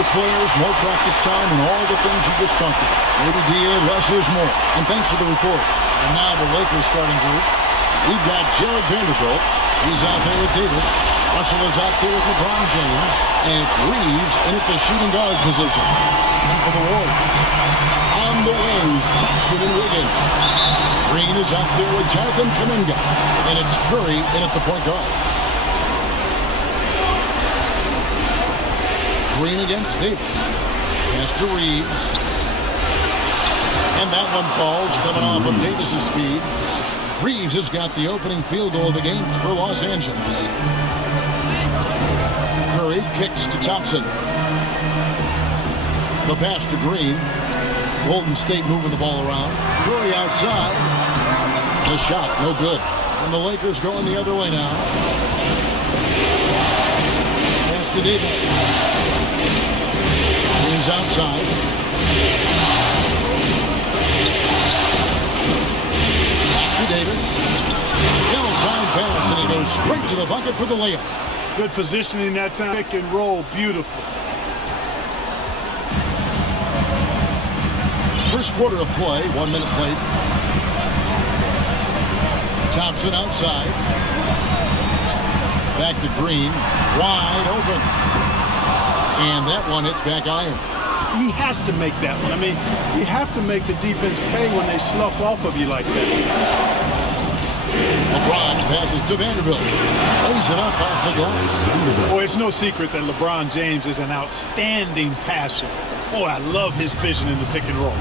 the players, more practice time, and all the things you just talked about. Maybe DA, less is more. And thanks for the report. And now the Lakers starting group. We've got Jared Vanderbilt. He's out there with Davis. Russell is out there with LeBron James. And it's Reeves in at the shooting guard position. And for the Warriors, on the wings, Thompson and Wiggins. Green is out there with Jonathan Kuminga. And it's Curry in at the point guard. Green against Davis. Pass to Reeves. And that one falls, coming off of Davis's feed. Reeves has got the opening field goal of the game for Los Angeles. Curry kicks to Thompson. The pass to Green. Golden State moving the ball around. Curry outside. The shot, no good. And the Lakers going the other way now. Pass to Davis. Green's outside. Davis. Yellow time pass, and he goes straight to the bucket for the layup. Good positioning that time. Pick and roll, beautiful. First quarter of play, 1 minute played. Thompson outside. Back to Green, wide open. And that one hits back iron. He has to make that one. I mean, you have to make the defense pay when they slough off of you like that. LeBron passes to Vanderbilt. Lays it up off the glass. Boy, it's no secret that LeBron James is an outstanding passer. Boy, I love his vision in the pick and roll.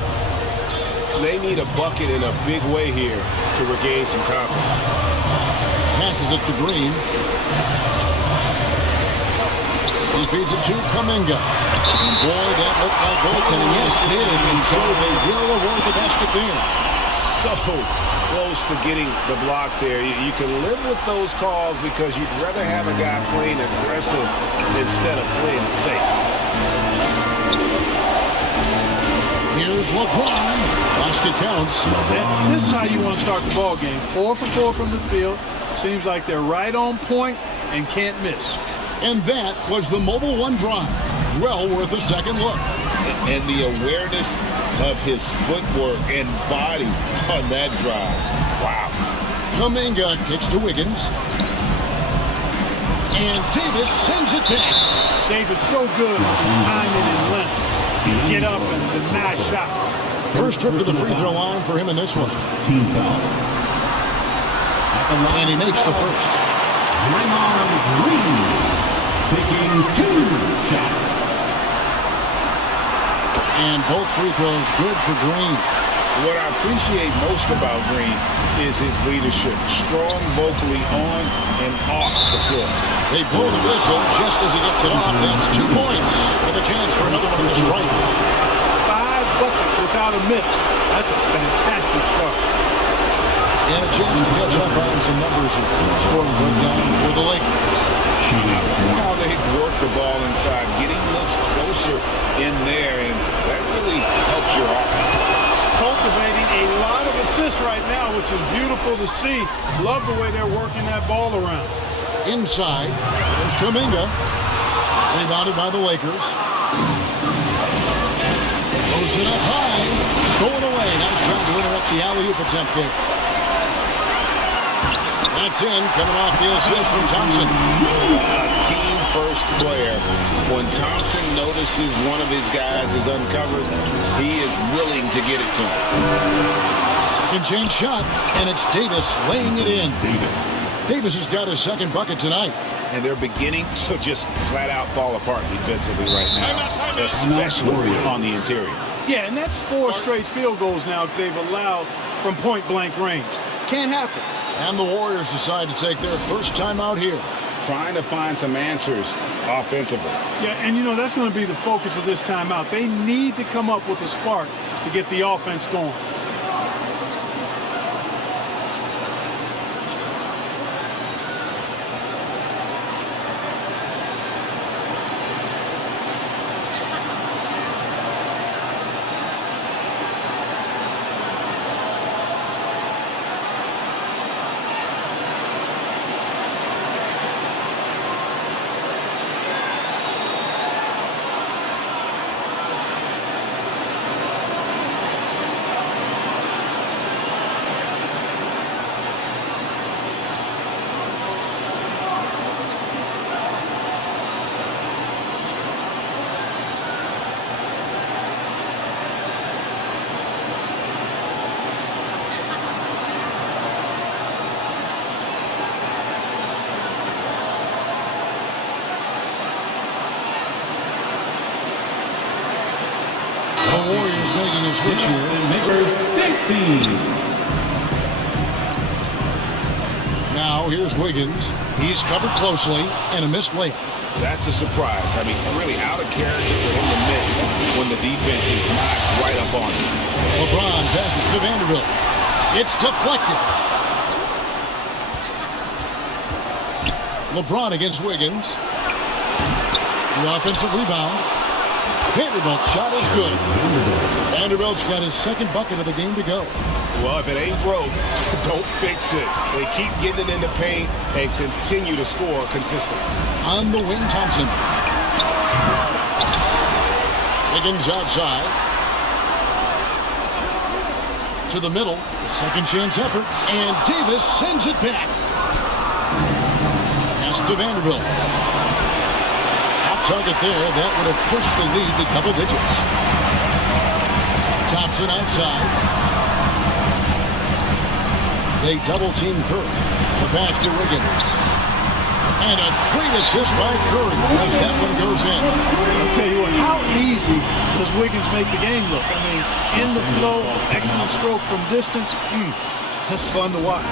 They need a bucket in a big way here to regain some confidence. Passes it to Green. He feeds it to Kuminga. And boy, that looked like goaltending. Yes, it is. And so they will avoid the basket there. So close to getting the block there. You can live with those calls because you'd rather have a guy playing aggressive instead of playing it safe. Here's LeBron. Basket counts. And this is how you want to start the ball game. 4 for 4 from the field. Seems like they're right on point and can't miss. And that was the Mobile One drive. Well worth a second look. And the awareness of his footwork and body on that drive. Wow. Kuminga kicks to Wiggins. And Davis sends it back. Davis so good with his timing and length. He get up and deny shots. First trip to the free throw line for him in this one. Team foul. And he makes the first. Draymond Green taking 2 shots. And both free throws good for Green. What I appreciate most about Green is his leadership. Strong vocally on and off the floor. They blow the whistle just as he gets it off. That's 2 points with a chance for another one at the stripe. 5 buckets without a miss. That's a fantastic start. And a chance to catch up on some numbers here. Scoring breakdown for the Lakers. How they work the ball inside, getting looks closer in there, and that really helps your offense. Cultivating a lot of assists right now, which is beautiful to see. Love the way they're working that ball around. Inside, there's Kuminga. Rebounded by the Lakers. Throws it up high. Stolen away. Nice try to interrupt the alley-oop attempt there. That's in, coming off the assist from Thompson. A team-first player. When Thompson notices one of his guys is uncovered, he is willing to get it to him. Second chance shot, and it's Davis laying it in. Davis has got his second bucket tonight. And they're beginning to just flat-out fall apart defensively right now, especially on the interior. Yeah, and that's 4 straight field goals now they've allowed from point-blank range. Can't happen. And the Warriors decide to take their first time out here. Trying to find some answers offensively. Yeah, and you know, that's going to be the focus of this timeout. They need to come up with a spark to get the offense going. The Warriors making a switch here. Makers 16. Now here's Wiggins. He's covered closely and a missed layup. That's a surprise. I mean, really out of character for him to miss when the defense is not right up on him. LeBron passes to Vanderbilt. It's deflected. LeBron against Wiggins. The offensive rebound. Vanderbilt's shot is good. Vanderbilt's got his second bucket of the game to go. Well, if it ain't broke, don't fix it. They keep getting it in the paint and continue to score consistently. On the wing, Thompson. Wiggins outside. To the middle. The second chance effort. And Davis sends it back. Pass to Vanderbilt. Off target there. That would have pushed the lead to double digits. Thompson outside. They double-team Curry. The pass to Wiggins. And a great assist by Curry as that one goes in. I'll tell you what, how easy does Wiggins make the game look? I mean, in the flow, excellent stroke from distance. That's fun to watch.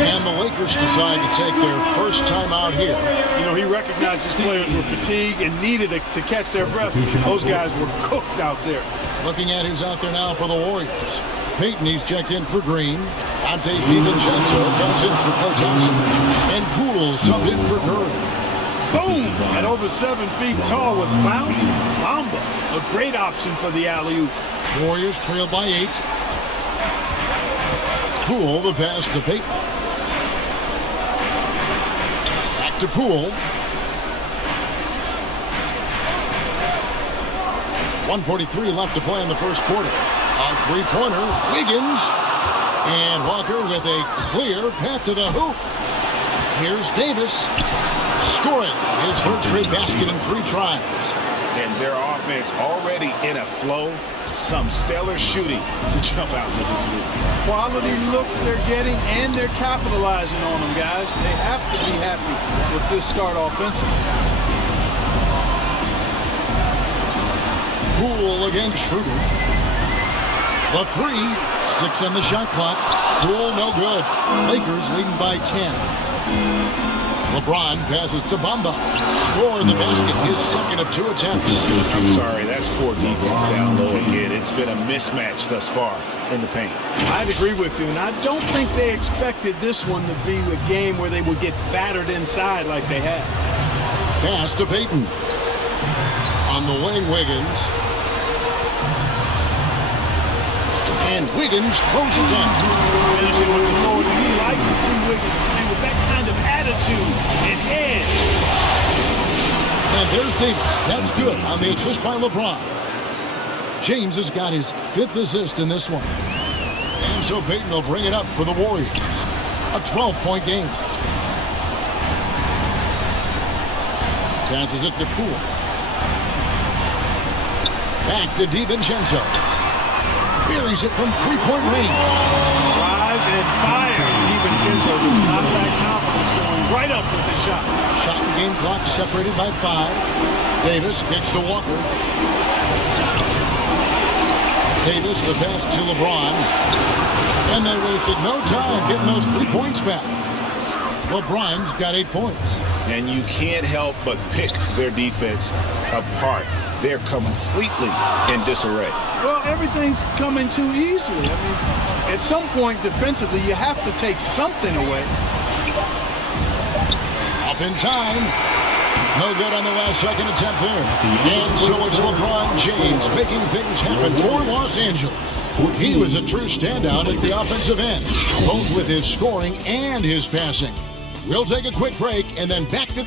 And the Lakers decide to take their first time out here. You know, he recognized his players were fatigued and needed to catch their breath. Those guys were cooked out there. Looking at who's out there now for the Warriors. Peyton, he's checked in for Green. Ante DiVincenzo comes in for Klay Thompson. And Poole's subbed in for Curry. Boom! At over 7 feet tall with bounce. Bamba, a great option for the alley-oop. Warriors trail by 8. Poole, the pass to Peyton. Back to Poole. 1:43 left to play in the first quarter. A three-pointer, Wiggins. And Walker with a clear path to the hoop. Here's Davis. Scoring his third straight basket in 3 tries. And their offense already in a flow. Some stellar shooting to jump out to this league. Quality looks they're getting, and they're capitalizing on them, guys. They have to be happy with this start offensively. Poole against Schroeder. The 3, 6 on the shot clock. Poole no good. Lakers leading by 10. LeBron passes to Bamba. Score the basket, his second of 2 attempts. I'm sorry, that's poor defense down low again. It's been a mismatch thus far in the paint. I'd agree with you, and I don't think they expected this one to be a game where they would get battered inside like they had. Pass to Peyton. On the wing, Wiggins. And Wiggins throws it down. Finishing with the forward. You like to see Wiggins play with that kind of attitude and edge. And there's Davis. That's good on the assist by LeBron. James has got his 5th assist in this one. And so Peyton will bring it up for the Warriors. A 12-point game. Passes it to Poole. Back to DiVincenzo. Buries it from 3-point range. Rise and fire. DiVincenzo does not lack confidence, going right up with the shot. Shot and game clock separated by 5. Davis kicks to Walker. Davis, the pass to LeBron. And they wasted no time getting those 3 points back. LeBron's got 8 points. And you can't help but pick their defense apart. They're completely in disarray. Well, everything's coming too easily. I mean, at some point defensively, you have to take something away. Up in time. No good on the last second attempt there. And so it's LeBron James making things happen for Los Angeles. He was a true standout at the offensive end, both with his scoring and his passing. We'll take a quick break and then back to...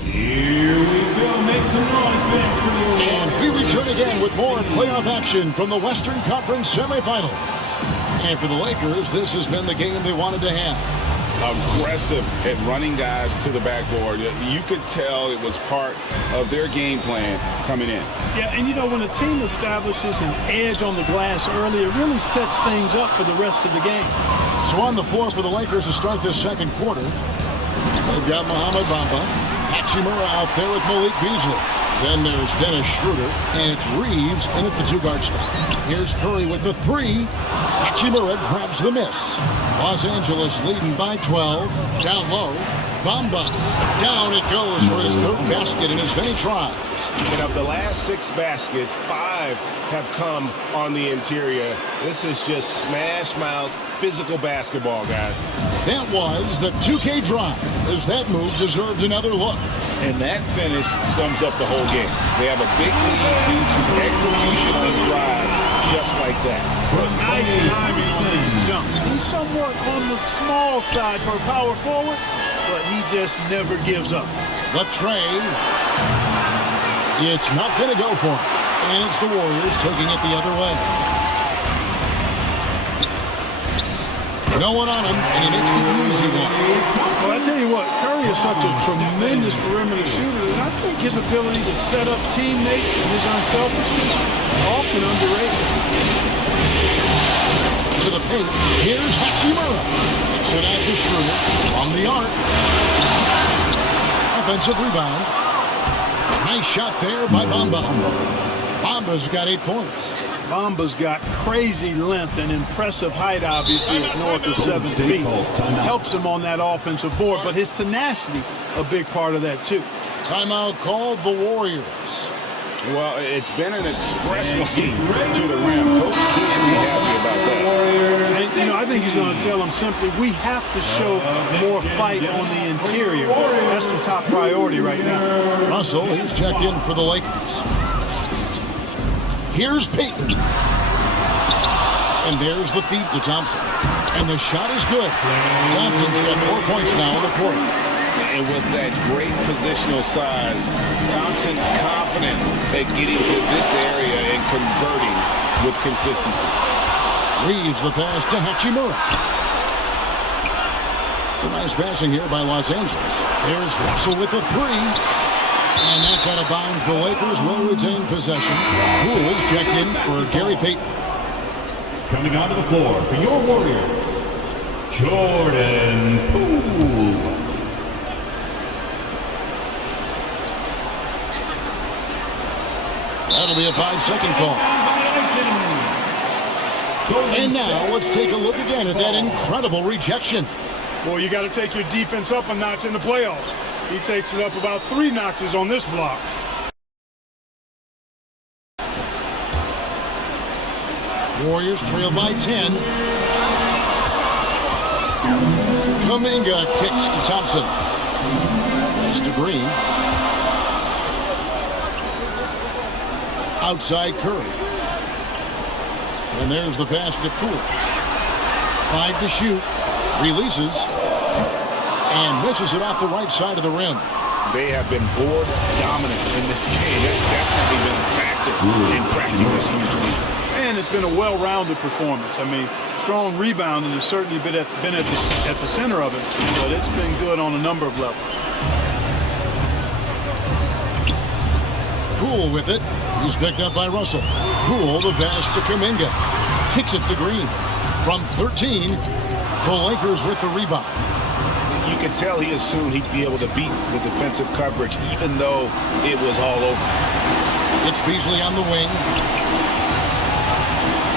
Here we go. Make some noise, fans, for the And we return again with more playoff action from the Western Conference semifinals. And for the Lakers, this has been the game they wanted to have. Aggressive at running guys to the backboard. You could tell it was part of their game plan coming in. Yeah, and you know, when a team establishes an edge on the glass early, it really sets things up for the rest of the game. So on the floor for the Lakers to start this second quarter, they've got Mohamed Bamba. Hachimura out there with Malik Beasley. Then there's Dennis Schroeder, and it's Reeves in at the two-guard spot. Here's Curry with the three. Hachimura grabs the miss. Los Angeles leading by 12. Down low. Bamba. Down it goes for his third basket in as many tries. And of the last 6 baskets, 5 have come on the interior. This is just smash-mouth, physical basketball, guys. That was the 2K drive, as that move deserved another look. And that finish sums up the whole game. They have a big lead due to the execution on drives just like that. Nice timing on these jumps. He's somewhat on the small side for a power forward, but he just never gives up. The tray. It's not going to go for him. And it's the Warriors taking it the other way. No one on him, and he makes the easy one. Well, I tell you what, Curry is such a tremendous perimeter shooter, and I think his ability to set up teammates and his unselfishness are often underrated. To the paint, here's Hachimura. Takes it out to Schroeder from the arc. Offensive rebound. Nice shot there by Bamba. Bamba's got 8 points. Bamba's got crazy length and impressive height, obviously, at north of 7 feet. Helps him on that offensive board, but his tenacity, a big part of that, too. Timeout called the Warriors. Well, it's been an express lane to the rim. Coach can't be happy about that. And, you know, I think he's going to tell them simply, we have to show more fight on the interior. That's the top priority right now. Russell, he's checked in for the Lakers. Here's Payton. And there's the feed to Thompson. And the shot is good. Thompson's got 4 points now in the quarter. And with that great positional size, Thompson confident at getting to this area and converting with consistency. Reeves the pass to Hachimura. Some nice passing here by Los Angeles. There's Russell with the three. And that's out of bounds. The Lakers will retain possession. Poole's checked in for Gary Payton. Coming onto the floor for your Warriors, Jordan Poole. That'll be a 5-second call. And now let's take a look again at that incredible rejection. Well, you got to take your defense up a notch in the playoffs. He takes it up about 3 notches on this block. Warriors trail by 10. Kuminga kicks to Thompson. Pass to Green. Outside Curry. And there's the pass to Poole. 5 to shoot. Releases. And misses it off the right side of the rim. They have been board dominant in this game. That's definitely been a factor in cracking this huge lead. And it's been a well-rounded performance. I mean, strong rebounding has certainly been at the center of it, but it's been good on a number of levels. Poole with it. He's picked up by Russell. Poole, the pass to Kuminga. Kicks it to Green. From 13, the Lakers with the rebound. You could tell he assumed he'd be able to beat the defensive coverage, even though it was all over. It's Beasley on the wing.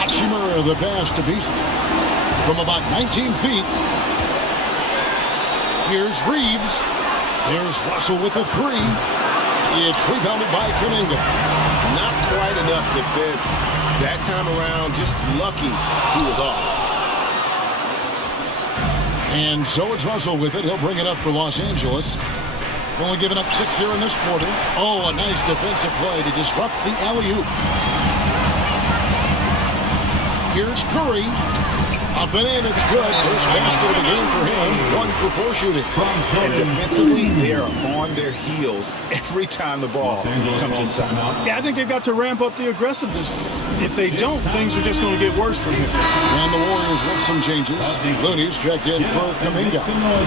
Hachimura the pass to Beasley. From about 19 feet. Here's Reeves. Here's Russell with the three. It's rebounded by Kuminga. Not quite enough defense. That time around, just lucky he was off. And so it's Russell with it. He'll bring it up for Los Angeles. Only given up 6 here in this quarter. Oh, a nice defensive play to disrupt the alley-oop. Here's Curry. Up and in, it's good. First basket of the game for him. 1 for 4 shooting. And defensively, they are on their heels every time the ball comes inside. Yeah, I think they've got to ramp up the aggressiveness. If they don't, things are just going to get worse from here. And the Warriors with some changes. Looney's checked in for Kuminga.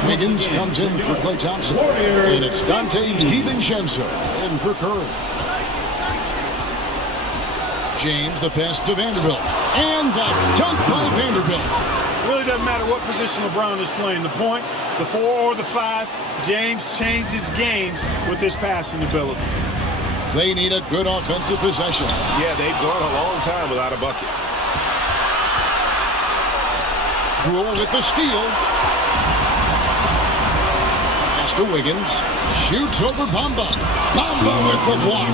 Higgins comes in for Klay Thompson. And it's Dante DiVincenzo in for Curry. James, the pass to Vanderbilt. And the dunk by Vanderbilt. Really doesn't matter what position LeBron is playing, the point, the 4 or the 5, James changes games with his passing ability. They need a good offensive possession. Yeah, they've gone a long time without a bucket. Poole with the steal. Pass to Wiggins. Shoots over Bamba. Bamba with the block.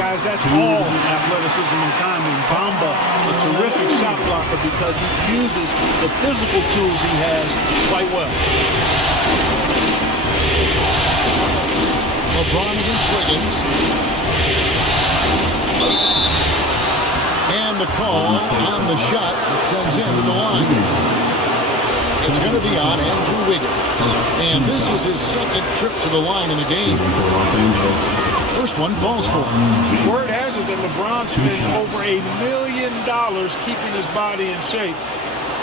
Guys, that's all athleticism and timing. Bamba, a terrific shot blocker because he uses the physical tools he has quite well. LeBron against Wiggins. And the call on the shot that sends him to the line. It's going to be on Andrew Wiggins. And this is his second trip to the line in the game. First one falls for him. Word has it that LeBron spends over $1 million keeping his body in shape.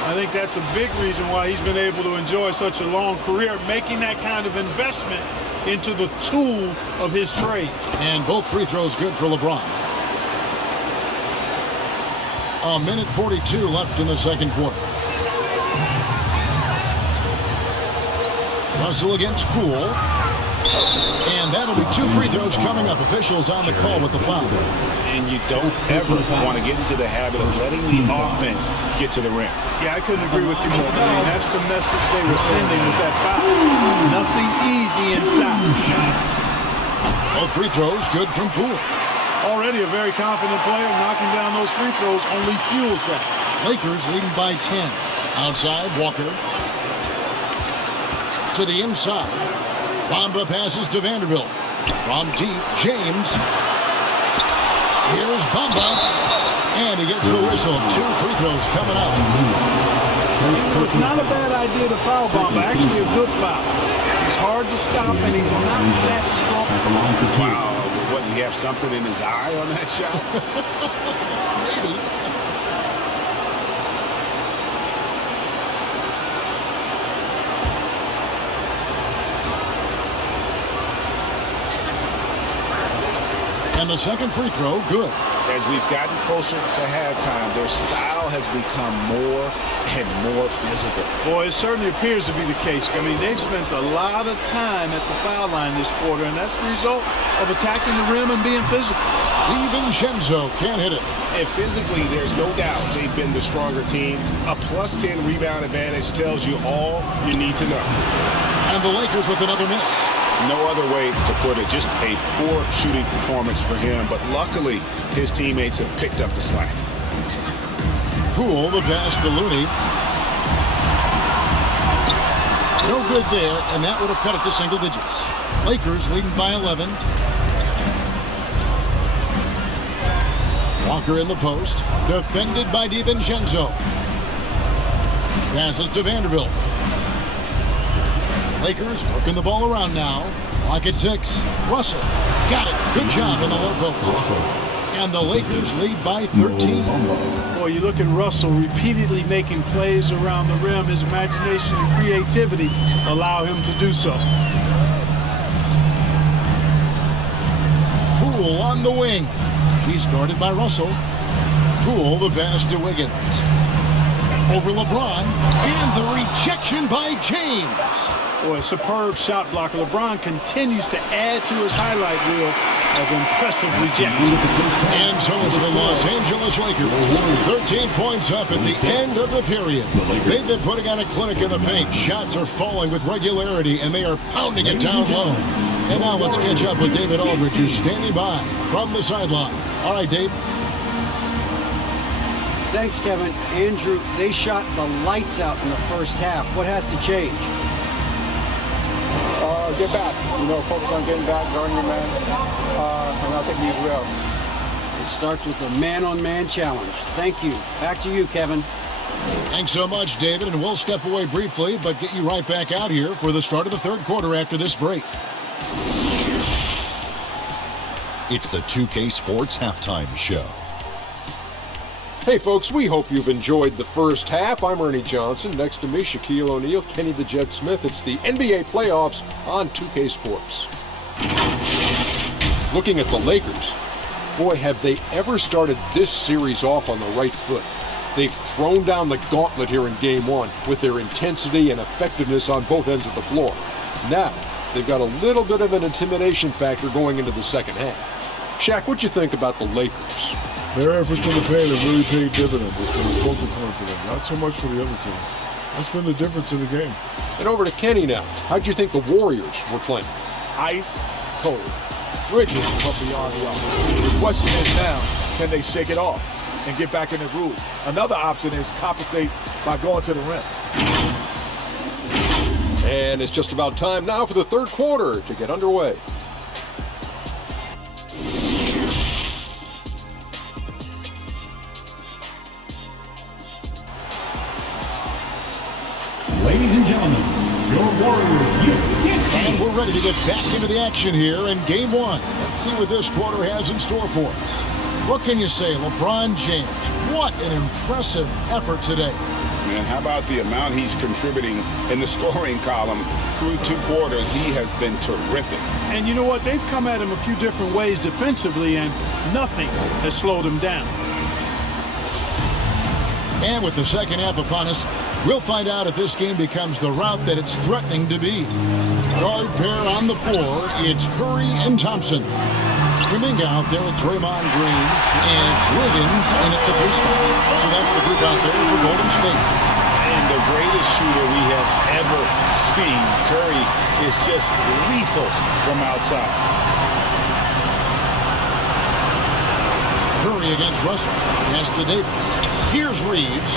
I think that's a big reason why he's been able to enjoy such a long career, making that kind of investment into the tool of his trade. And both free throws good for LeBron. A minute 42 left in the second quarter. Russell against Poole. And that'll be 2 free throws coming up. Officials on the call with the foul. And you don't ever want to get into the habit of letting the offense get to the rim. Yeah, I couldn't agree with you more. I mean, that's the message they were sending with that foul. Nothing easy inside. Both free throws good from Poole. Already a very confident player. Knocking down those free throws only fuels that. Lakers leading by 10. Outside, Walker. To the inside. Bamba passes to Vanderbilt. From deep, James. Here's Bamba. And he gets the whistle. 2 free throws coming up. It's not a bad idea to foul Bamba. Actually, a good foul. He's hard to stop, and he's not that strong. Wow. What, did he have something in his eye on that shot? Maybe. And the second free throw, good. As we've gotten closer to halftime, their style has become more and more physical. Boy, it certainly appears to be the case. I mean, they've spent a lot of time at the foul line this quarter, and that's the result of attacking the rim and being physical. DiVincenzo can't hit it. And physically, there's no doubt they've been the stronger team. A +10 rebound advantage tells you all you need to know. And the Lakers with another miss. No other way to put it. Just a poor shooting performance for him. But luckily, his teammates have picked up the slack. Poole, the pass to Looney. No good there, and that would have cut it to single digits. Lakers leading by 11. Walker in the post. Defended by DiVincenzo. Passes to Vanderbilt. Lakers working the ball around now. Clock at 6. Russell got it. Good job in the low post. And the Lakers lead by 13. Boy, you look at Russell repeatedly making plays around the rim. His imagination and creativity allow him to do so. Poole on the wing. He's guarded by Russell. Poole, the pass to Wiggins. Over LeBron. And the rejection by James. Boy, a superb shot blocker. LeBron continues to add to his highlight reel of impressive rejection. And so it's the Los Angeles Lakers. 13 points up at the end of the period. They've been putting on a clinic in the paint. Shots are falling with regularity, and they are pounding it down low. And now let's catch up with David Aldridge, who's standing by from the sideline. All right, Dave. Thanks, Kevin. Andrew, they shot the lights out in the first half. What has to change? Get back. Focus on getting back, guarding your man, and I'll take these real. It starts with a man-on-man challenge. Thank you. Back to you, Kevin. Thanks so much, David, and we'll step away briefly, but get you right back out here for the start of the third quarter after this break. It's the 2K Sports Halftime Show. Hey folks, we hope you've enjoyed the first half. I'm Ernie Johnson. Next to me, Shaquille O'Neal, Kenny the Jet Smith. It's the NBA playoffs on 2K Sports. Looking at the Lakers, boy, have they ever started this series off on the right foot. They've thrown down the gauntlet here in Game 1 with their intensity and effectiveness on both ends of the floor. Now, they've got a little bit of an intimidation factor going into the second half. Shaq, what'd you think about the Lakers? Their efforts in the paint have really paid dividends. It's been a focal point for them, not so much for the other team. That's been the difference in the game. And over to Kenny now. How'd you think the Warriors were playing? Ice cold. Frigid from beyond the arc. The question is now, can they shake it off and get back in the groove? Another option is compensate by going to the rim. And it's just about time now for the third quarter to get underway. Ladies and gentlemen, your Warriors, and we're ready to get back into the action here in Game 1. Let's see what this quarter has in store for us. What can you say, LeBron James? What an impressive effort today. Man, how about the amount he's contributing in the scoring column through 2 quarters? He has been terrific. And you know what? They've come at him a few different ways defensively, and nothing has slowed him down. And with the second half upon us, we'll find out if this game becomes the route that it's threatening to be. Guard pair on the floor, it's Curry and Thompson. Kuminga out there with Draymond Green, and it's Wiggins in at the 3 spot. So that's the group out there for Golden State. And the greatest shooter we have ever seen. Curry is just lethal from outside. Curry against Russell. Pass to Davis. Here's Reeves.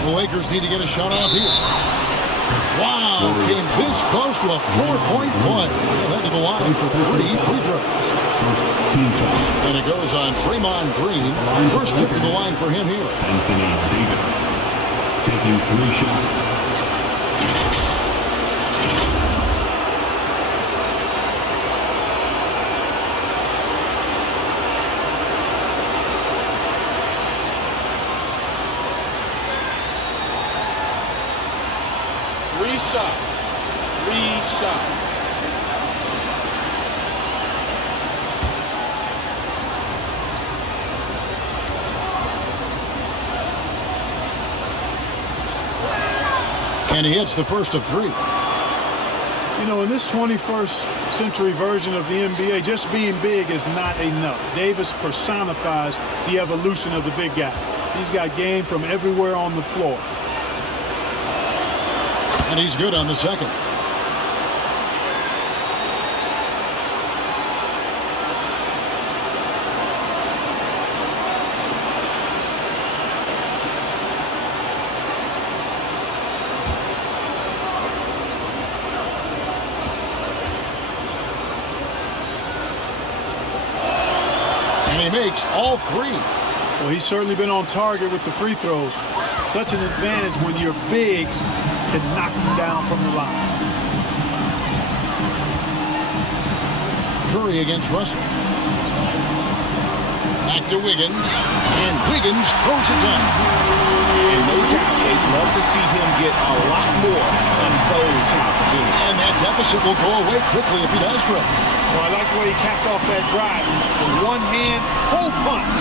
The Lakers need to get a shot off here. Wow, came this close to a 4-point play. He'll head to the line for 3 free throws. And it goes on Draymond Green. First trip to the line for him here. Anthony Davis taking 3 shots. Three shots. And he hits the first of 3. You know, in this 21st century version of the NBA, just being big is not enough. Davis personifies the evolution of the big guy. He's got game from everywhere on the floor. And he's good on the second. And he makes all 3. Well, he's certainly been on target with the free throws. Such an advantage when your bigs can knock him down from the line. Curry against Russell. Back to Wiggins. And Wiggins throws it down. And no doubt they'd love to see him get a lot more of those opportunities. And that deficit will go away quickly if he does grow. Well, I like the way he capped off that drive. With one hand, hole punch.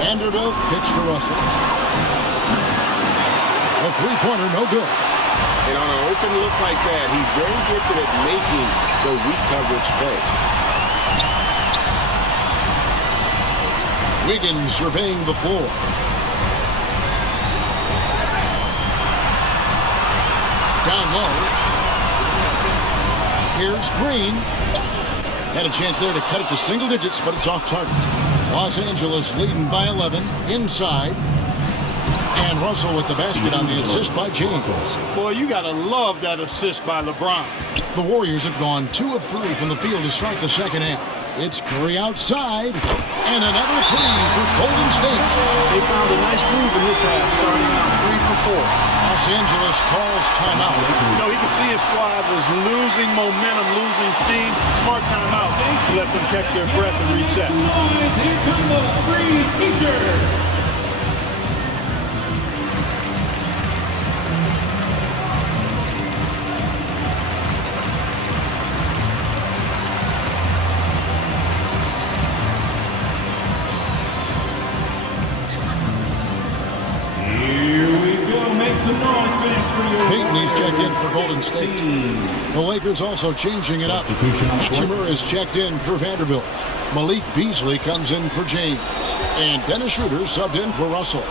Vanderbilt pitch to Russell. The 3-pointer, no good. And on an open look like that, he's very gifted at making the weak coverage pay. Wiggins surveying the floor. Down low. Here's Green. Had a chance there to cut it to single digits, but it's off target. Los Angeles leading by 11 inside. And Russell with the basket on the assist by James. Boy, you got to love that assist by LeBron. The Warriors have gone 2 of 3 from the field to start the second half. It's Curry outside, and another 3 for Golden State. They found a nice groove in this half, starting out 3 for 4. Los Angeles calls timeout. You know, he could see his squad was losing momentum, losing steam. Smart timeout to let them catch their breath and reset. Here come those 3 t-shirts. Payton, he's checked in for Golden State. The Lakers also changing it up. Hachimura is checked in for Vanderbilt. Malik Beasley comes in for James. And Dennis Schroeder subbed in for Russell.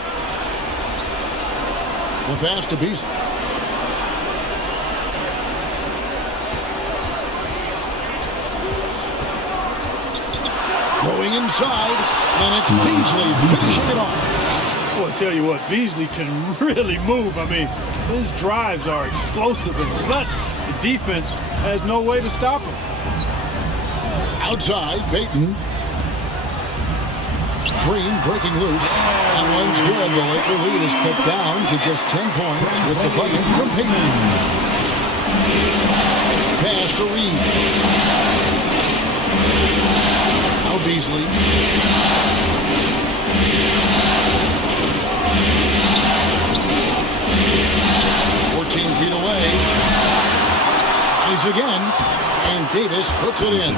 The pass to Beasley. Going inside, and it's Beasley finishing it off. Well, I tell you what, Beasley can really move. I mean, his drives are explosive and sudden. The defense has no way to stop him. Outside, Payton. Green breaking loose. That one's good. The Laker lead is cut down to just 10 points with the bucket from Payton. Pass to Reeves. Now Beasley. 14 feet away. Tries again. And Davis puts it in.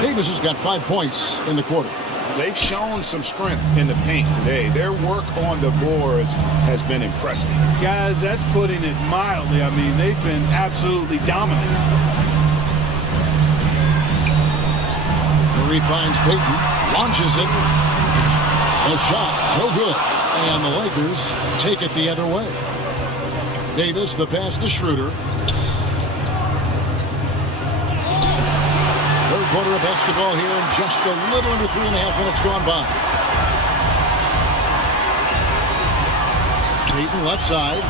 Davis has got 5 points in the quarter. They've shown some strength in the paint today. Their work on the boards has been impressive. Guys, that's putting it mildly. I mean, they've been absolutely dominant. Curry finds Payton, launches it. A shot, no good. And the Lakers take it the other way. Davis, the pass to Schroeder. Third quarter of basketball here, and just a little under 3.5 minutes gone by. Payton left side.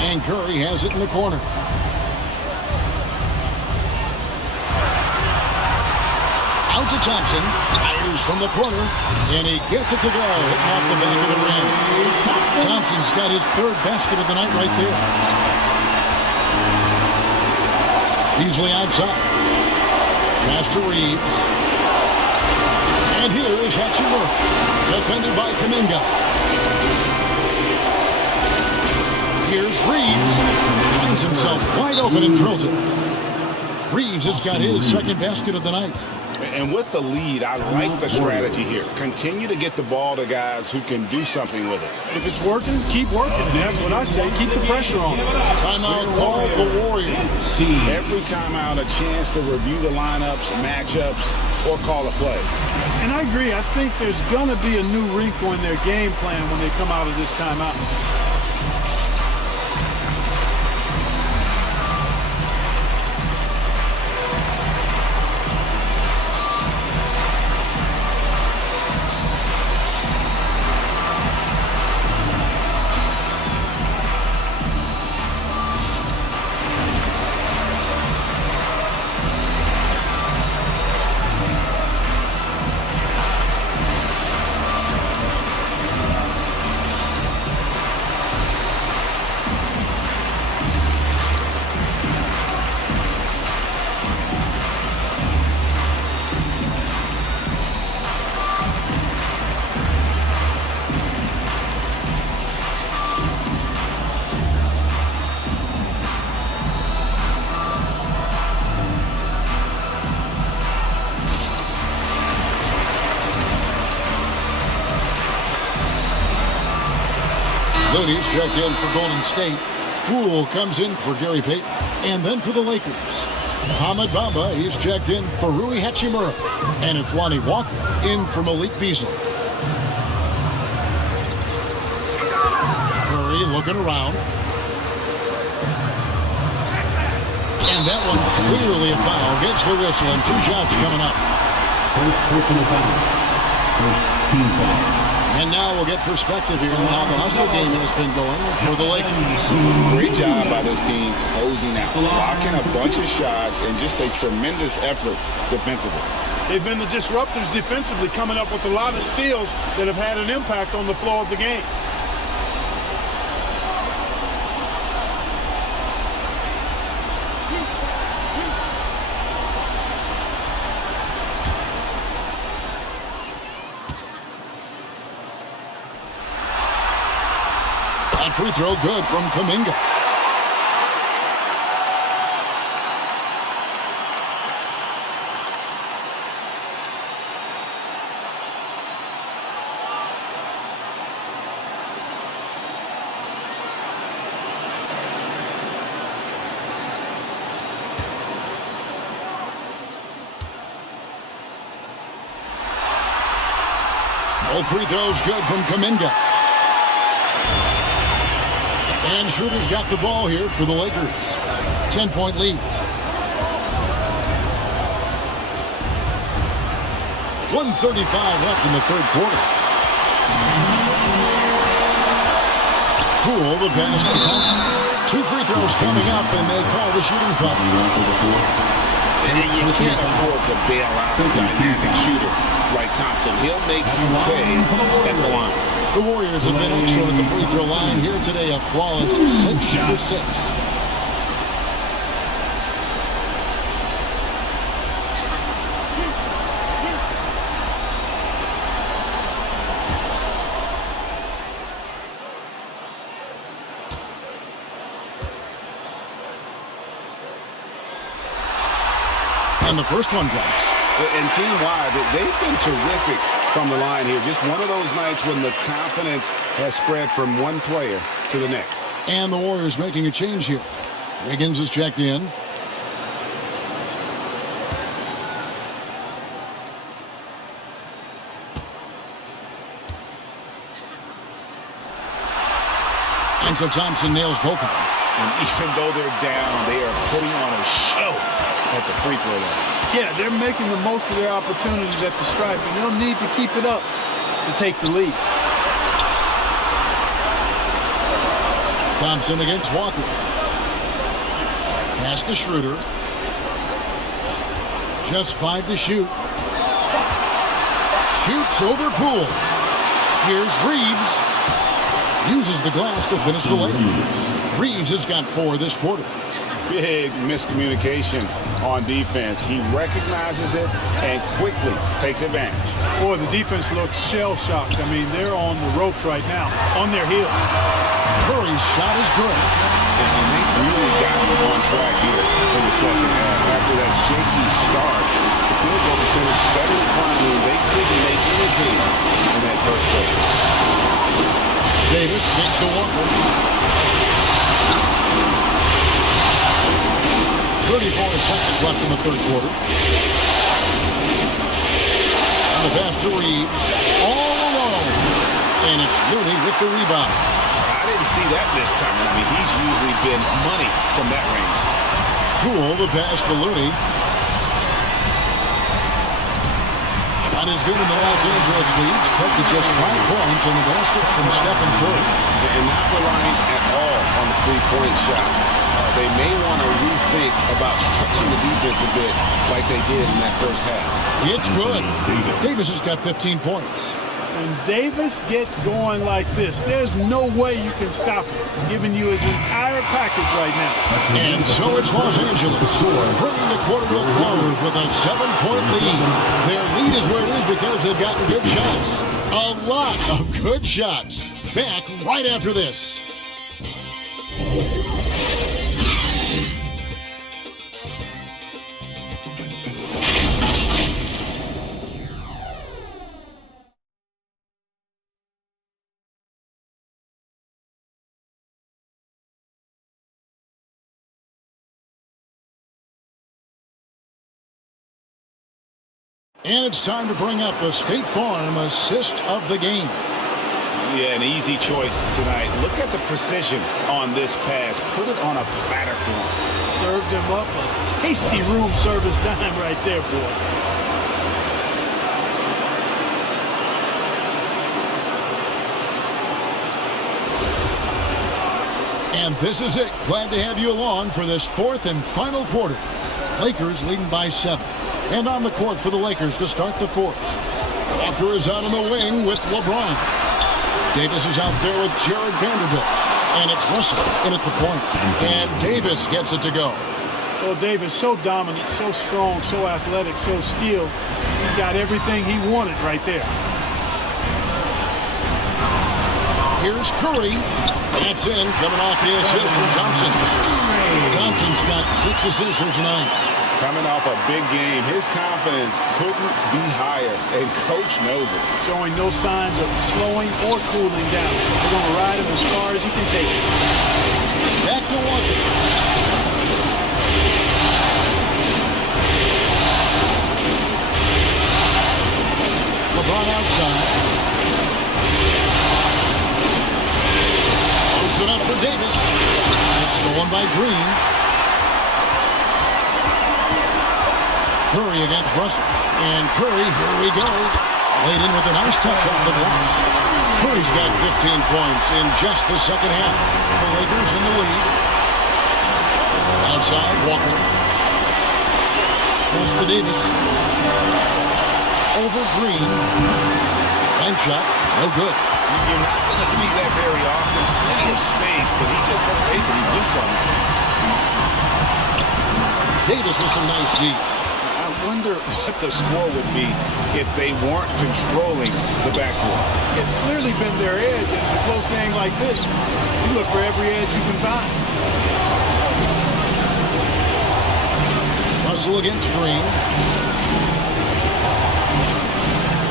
And Curry has it in the corner. Out to Thompson. Fires from the corner. And he gets it to go. Hitting off the back of the rim. Thompson's got his third basket of the night right there. Beasley outside. Pass to Reeves. And here is Hachimura. Defended by Kuminga. Here's Reeves. Finds himself wide open and drills it. Reeves has got his second basket of the night. And with the lead, I like the strategy here. Continue to get the ball to guys who can do something with it. If it's working, keep working. That's what I say. Keep the pressure on. Timeout called the Warriors. Every timeout, a chance to review the lineups, matchups, or call a play. And I agree. I think there's going to be a new wrinkle in their game plan when they come out of this timeout. Looney's checked in for Golden State. Poole comes in for Gary Payton. And then for the Lakers, Mohamed Bamba, he's checked in for Rui Hachimura. And it's Lonnie Walker in for Malik Beasley. Curry looking around. And that one clearly a foul. Gets the whistle and 2 shots coming up. First personal foul. First team foul. And now we'll get perspective here on how the hustle game has been going for the Lakers. Great job by this team closing out, blocking a bunch of shots, and just a tremendous effort defensively. They've been the disruptors defensively, coming up with a lot of steals that have had an impact on the flow of the game. Free throw good from Kuminga. Both free throws good from Kuminga. And Schroeder's got the ball here for the Lakers. 10-point lead. 1:35 left in the third quarter. Poole, the pass to Thompson. 2 free throws coming up, and they call the shooting foul. And you can't afford to bail out a dynamic shooter like Thompson. He'll make you pay at the line. The Warriors have been excellent at the free throw line here today, a flawless 6 for 6. And the first one drops. And team-wide, they've been terrific from the line here. Just one of those nights when the confidence has spread from one player to the next. And the Warriors making a change here. Wiggins is checked in. And so Thompson nails both of them. And even though they're down, they are putting on a show at the free throw line. Yeah, they're making the most of their opportunities at the stripe, and they'll need to keep it up to take the lead. Thompson against Walker. Pass to Schroeder. Just 5 to shoot. Shoots over Poole. Here's Reeves. Uses the glass to finish the layup. Reeves has got 4 this quarter. Big miscommunication on defense. He recognizes it and quickly takes advantage. Boy, the defense looks shell-shocked. I mean, they're on the ropes right now, on their heels. Curry's shot is good. And they've really gotten on track here in the second half. After that shaky start, the field goal percentage steadily climbing. They couldn't make anything in that first quarter. Davis gets to Walker. 34 seconds left in the third quarter. And the pass to Reeves. All alone. And it's Looney with the rebound. I didn't see that miss coming. I mean, he's usually been money from that range. Poole, the pass to Looney. Shot is good in the Los Angeles leads. Cut to just 5 points in the basket from Stephen Curry. And not relying at all on the three-point shot. They may want to rethink about stretching the defense a bit like they did in that first half. It's good. Davis has got 15 points. When Davis gets going like this, there's no way you can stop him, giving you his entire package right now. And so it's Los Angeles, bringing the quarter to a close with a 7-point lead. Their lead is where it is because they've gotten good shots. A lot of good shots. Back right after this. And it's time to bring up the State Farm assist of the game. Yeah, an easy choice tonight. Look at the precision on this pass. Put it on a platter for him. Served him up a tasty room service dime right there, boy. And this is it. Glad to have you along for this 4th and final quarter. Lakers leading by 7. And on the court for the Lakers to start the 4th. Walker is out on the wing with LeBron. Davis is out there with Jared Vanderbilt. And it's Russell in at the point. And Davis gets it to go. Well, Davis, so dominant, so strong, so athletic, so skilled. He got everything he wanted right there. Here's Curry. That's in, coming off the assist from Thompson. Thompson's got 6 assists here tonight. Coming off a big game, his confidence couldn't be higher, and Coach knows it. Showing no signs of slowing or cooling down. They're going to ride him as far as he can take it. Back to Walker. LeBron outside. one by Green. Curry against Russell. And Curry, here we go. Laid in with a nice touch off the glass. Curry's got 15 points in just the second half. The Lakers in the lead. Outside, Walker. Pass to Davis. Over Green. Bank shot, no good. You're not going to see that very often. Plenty of space, but he just, let's face it, he whiffs on it. Davis with some nice D. I wonder what the score would be if they weren't controlling the backboard. It's clearly been their edge in a close game like this. You look for every edge you can find. Russell against Green.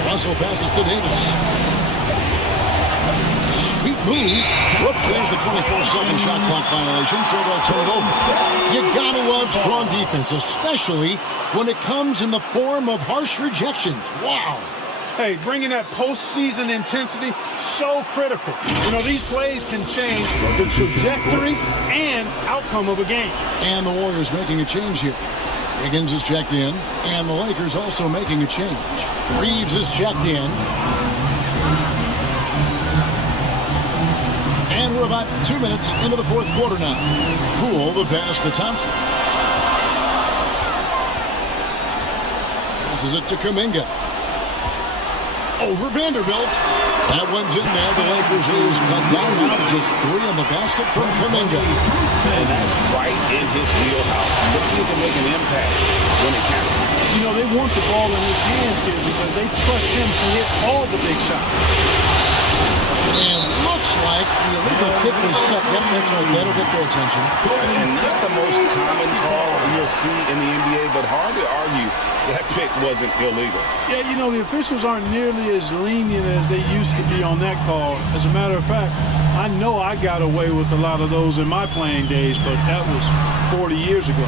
Russell passes to Davis. Sweet move. Whoops, there's the 24-second shot clock violation, so they'll turn it over. You gotta love strong defense, especially when it comes in the form of harsh rejections. Wow. Hey, bringing that postseason intensity, so critical. You know, these plays can change the trajectory and outcome of a game. And the Warriors making a change here. Higgins is checked in, and the Lakers also making a change. Reeves is checked in. And we're about 2 minutes into the fourth quarter now. Poole, the pass to Thompson. Passes it to Kuminga. Over Vanderbilt. That one's in there. The Lakers lose cut down now to just 3 on the basket from Kuminga. And that's right in his wheelhouse. Looking to make an impact when it counts. You know, they want the ball in his hands here because they trust him to hit all the big shots. And looks like the illegal kick was set. Yep, that's right. That'll get their attention. And not the most common call you'll see in the NBA, but hard to argue that pick wasn't illegal. Yeah, you know, the officials aren't nearly as lenient as they used to be on that call. As a matter of fact, I know I got away with a lot of those in my playing days, but that was 40 years ago.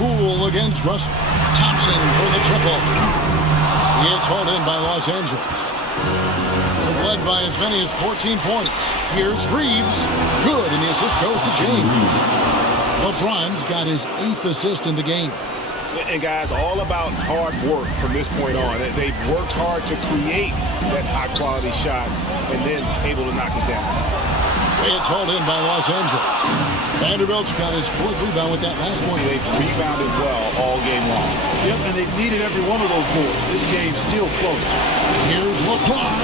Poole against Russell. Thompson for the triple. It's hauled in by Los Angeles. They've led by as many as 14 points. Here's Reeves. Good, and the assist goes to James. LeBron's got his 8th assist in the game. And guys, all about hard work from this point on. They've worked hard to create that high-quality shot and then able to knock it down. It's hauled in by Los Angeles. Vanderbilt's got his 4th rebound with that last one. They've rebounded well all game long. Yep, and they've needed every one of those boards. This game's still close. Here's LeBron.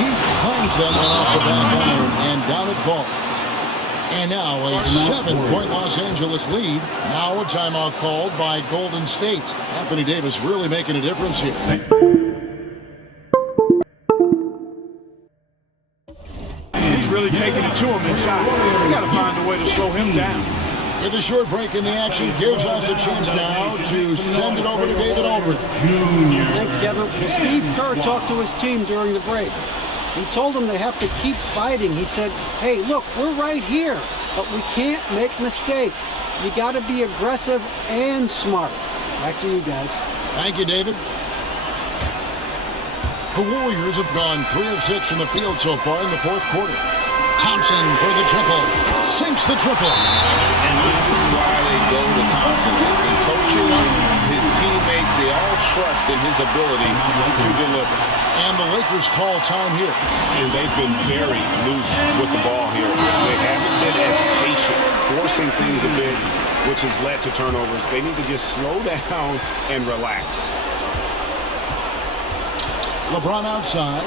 He climbs that one off the back iron, and down it falls. And now a 7-point Los Angeles lead. Now a timeout called by Golden State. Anthony Davis really making a difference here. He's really taking it to him inside. We got to find a way to slow him down. With a short break in the action, gives us a chance now to send it over to David Aldridge. Thanks, Kevin. Well, Steve Kerr talked to his team during the break. He told them they have to keep fighting. He said, hey, look, we're right here, but we can't make mistakes. You got to be aggressive and smart. Back to you guys. Thank you, David. The Warriors have gone 3 of 6 from the field so far in the fourth quarter. Thompson for the triple. Sinks the triple. And this is why they go to Thompson. The coaches, his teammates, they all trust in his ability to deliver. And the Lakers call time here. And they've been very loose with the ball here. They haven't been as patient, forcing things a bit, which has led to turnovers. They need to just slow down and relax. LeBron outside.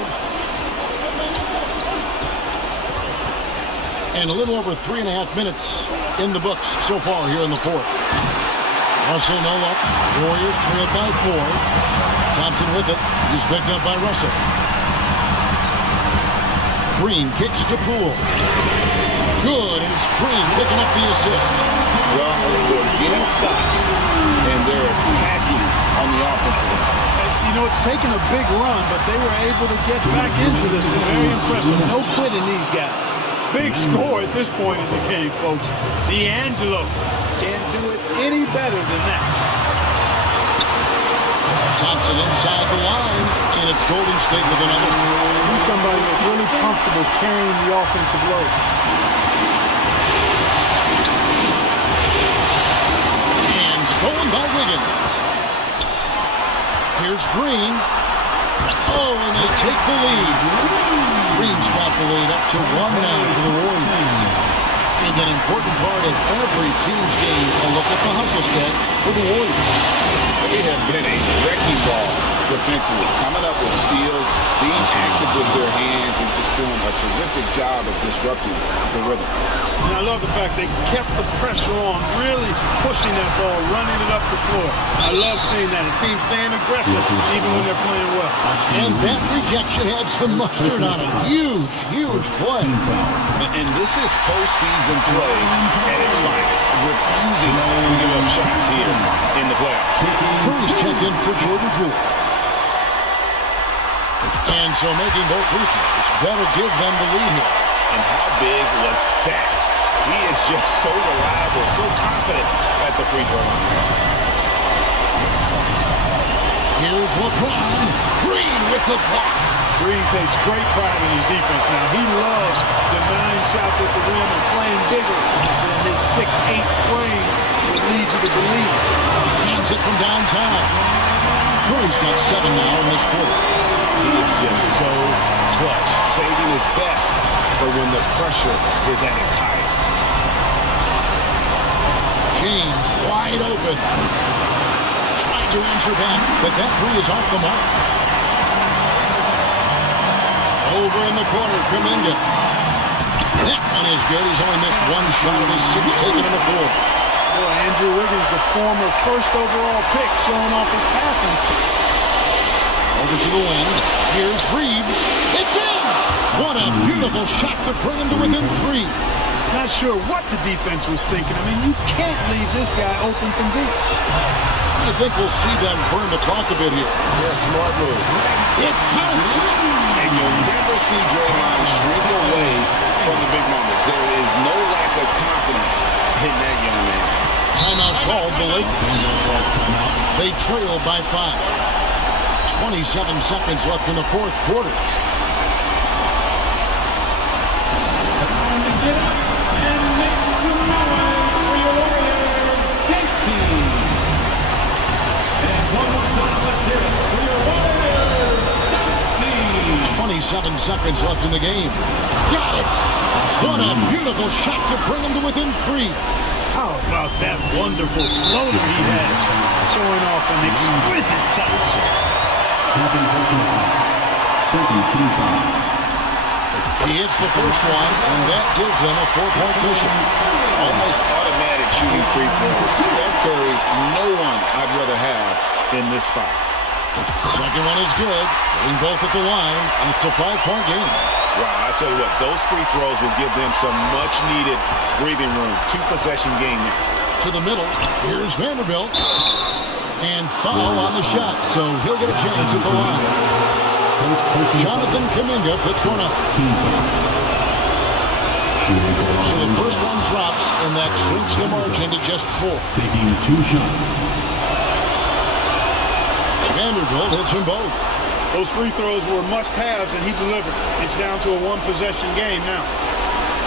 And a little over 3.5 minutes in the books so far here in the fourth. Russell no luck. Warriors trailed by 4. Thompson with it. He's picked up by Russell. Green kicks to Poole. Good, and it's Green picking up the assist. Well, they're getting stopped, and they're attacking on the offensive line. You know, it's taken a big run, but they were able to get back into this one. Very impressive. No quitting these guys. Big score at this point in the game, folks. D'Angelo can't do it any better than that. Thompson inside the line, and it's Golden State with another. We somebody that's really comfortable carrying the offensive load. And stolen by Wiggins. Here's Green. Oh, and they take the lead. Green's got the lead up to 1 now for the Warriors. And an important part of every team's game, a look at the hustle stats for the Warriors. They have been a wrecking ball defensively, coming up with steals, being active with their hands, and just doing a terrific job of disrupting the rhythm. And I love the fact they kept the pressure on, really pushing that ball, running it up the floor. I love seeing that. A team staying aggressive even when they're playing well. And that rejection had some mustard on it. Huge, huge play. And this is postseason play at its finest, refusing to give up shots here in the playoffs. Curry's checked in for Jordan Poole. And so making both free throws, that'll give them the lead here. And how big was that? He is just so reliable, so confident at the free throw line. Here's LeBron. Green with the block. Green takes great pride in his defense now. He loves denying shots at the rim and playing bigger than his 6'8" frame would lead you to believe. Hands it from downtown. Curry's got 7 now in this quarter. He is just so clutch, saving his best for when the pressure is at its highest. James wide open. Trying to answer back, but that three is off the mark. Over in the corner, Kuminga. That one is good. He's only missed 1 shot of his 6 taken on the floor. Boy, Andrew Wiggins, the former first overall pick, showing off his passing skills. Over to the wing. Here's Reeves. It's in! What a beautiful shot to bring him to within 3. Not sure what the defense was thinking. I mean, you can't leave this guy open from deep. I think we'll see them burn the clock a bit here. Yeah, smart move. It counts! And you'll never see Draymond shrink away from the big moments. There is no lack of confidence in that young man. Timeout called the Lakers. They trail by 5. 27 seconds left in the 4th quarter. Time to get up and make some noise for your Warriors. Thanks, team. And one more time, let's hear it for your Warriors. Team. 27 seconds left in the game. Got it! What a beautiful shot to bring him to within 3. How about that wonderful floater he has, showing off an exquisite touch. He hits the first one, and that gives them a 4-point cushion. Almost automatic shooting free throws. Steph Curry, no one I'd rather have in this spot. Second one is good. Getting both at the line, and it's a 5-point game. Wow, I tell you what, those free throws will give them some much-needed breathing room. 2-possession game now. To the middle, here's Vanderbilt. And foul on the shot, so he'll get a chance at the line. Jonathan Kuminga puts one up. So the first one drops, and that shrinks the margin to just 4. Taking 2 shots. Vanderbilt hits them both. Those free throws were must-haves, and he delivered. It's down to a 1-possession game now.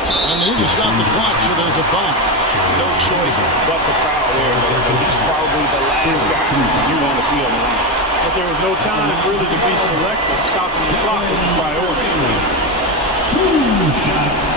And he just stopped the clock, so there's a foul. No choice but to foul there. But he's probably the last guy you want to see on the line. But there was no time really to be selective. Stopping the clock was the priority. 2 shots.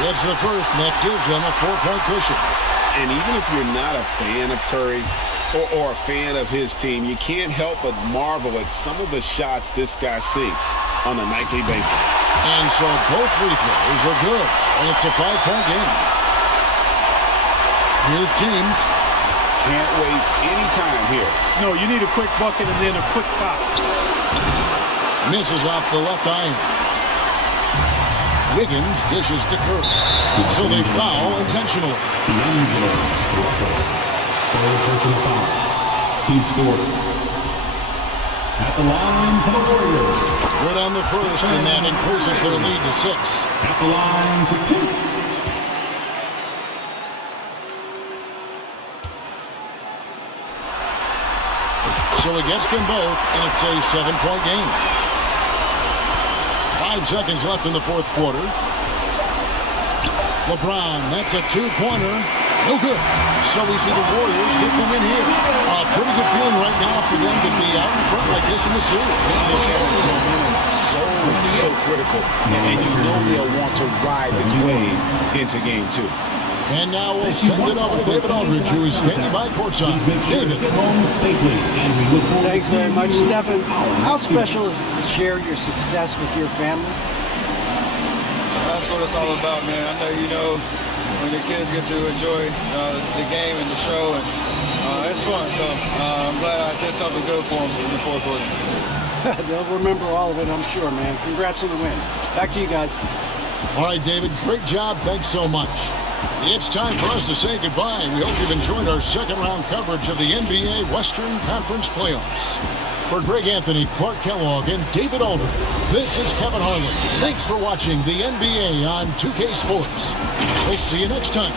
Gets the first, and that gives them a 4-point cushion. And even if you're not a fan of Curry or a fan of his team, you can't help but marvel at some of the shots this guy sinks on a nightly basis. And so both free throws are good, and it's a 5-point game. Here's James. Can't waste any time here. No, you need a quick bucket and then a quick foul. Misses off the left iron. Wiggins dishes to Curry. So they foul intentionally. Personal foul. Team scored. At the line for the Warriors. Good on the first, and that increases their lead to 6. At the line for 2. So he gets them both, and it's a 7-point game. 5 seconds left in the fourth quarter. LeBron, that's a 2-pointer. No good. So we see the Warriors get them in here. A pretty good feeling right now for them to be out in front like this in the series. So critical. And you know they'll want to ride this wave into game 2. And now we'll send it over to David Aldridge, who is standing by courtside. David. Thanks very much, Stephen. How special is it to share your success with your family? That's what it's all about, man. I know you know when your kids get to enjoy the game and the show, and it's fun. So I'm glad I did something good for them in the fourth quarter. They'll remember all of it, I'm sure, man. Congrats on the win. Back to you guys. All right, David, great job. Thanks so much. It's time for us to say goodbye. We hope you've enjoyed our second-round coverage of the NBA Western Conference Playoffs. For Greg Anthony, Clark Kellogg, and David Aldridge, this is Kevin Harlan. Thanks for watching the NBA on 2K Sports. We'll see you next time.